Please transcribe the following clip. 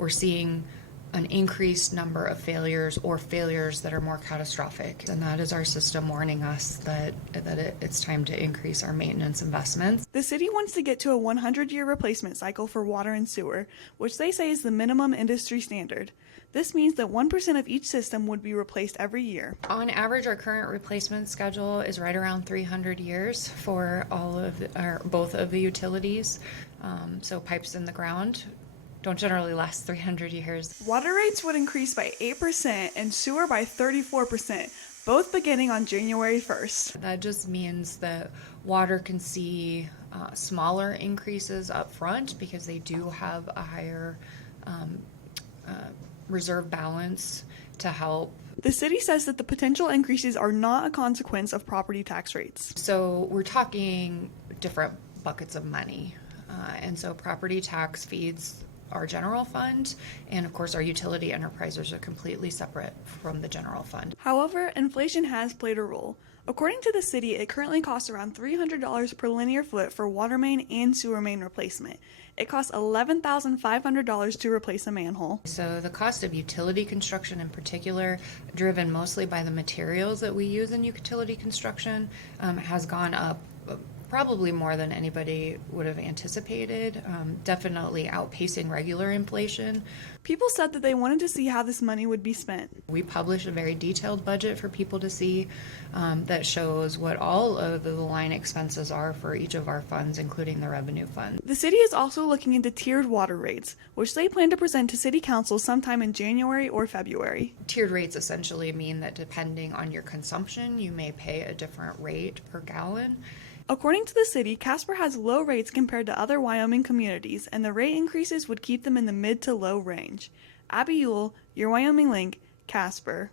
we're seeing an increased number of failures or failures that are more catastrophic. And that is our system warning us that it's time to increase our maintenance investments. The city wants to get to a 100-year replacement cycle for water and sewer, which they say is the minimum industry standard. This means that 1% of each system would be replaced every year. On average, our current replacement schedule is right around 300 years for both of the utilities. So pipes in the ground don't generally last 300 years. Water rates would increase by 8% and sewer by 34%, both beginning on January 1st. That just means that water can see smaller increases up front because they do have a higher reserve balance to help. The city says that the potential increases are not a consequence of property tax rates. So we're talking different buckets of money. And so property tax feeds our general fund, and of course our utility enterprises are completely separate from the general fund. However, inflation has played a role. According to the city, it currently costs around $300 per linear foot for water main and sewer main replacement. It costs $11,500 to replace a manhole. So the cost of utility construction in particular, driven mostly by the materials that we use in utility construction, has gone up probably more than anybody would have anticipated, definitely outpacing regular inflation. People said that they wanted to see how this money would be spent. We publish a very detailed budget for people to see that shows what all of the line expenses are for each of our funds, including the revenue fund. The city is also looking into tiered water rates, which they plan to present to City Council sometime in January or February. Tiered rates essentially mean that depending on your consumption, you may pay a different rate per gallon. According to the city, Casper has low rates compared to other Wyoming communities, and the rate increases would keep them in the mid to low range. Abby Uhl, your Wyoming Link, Casper.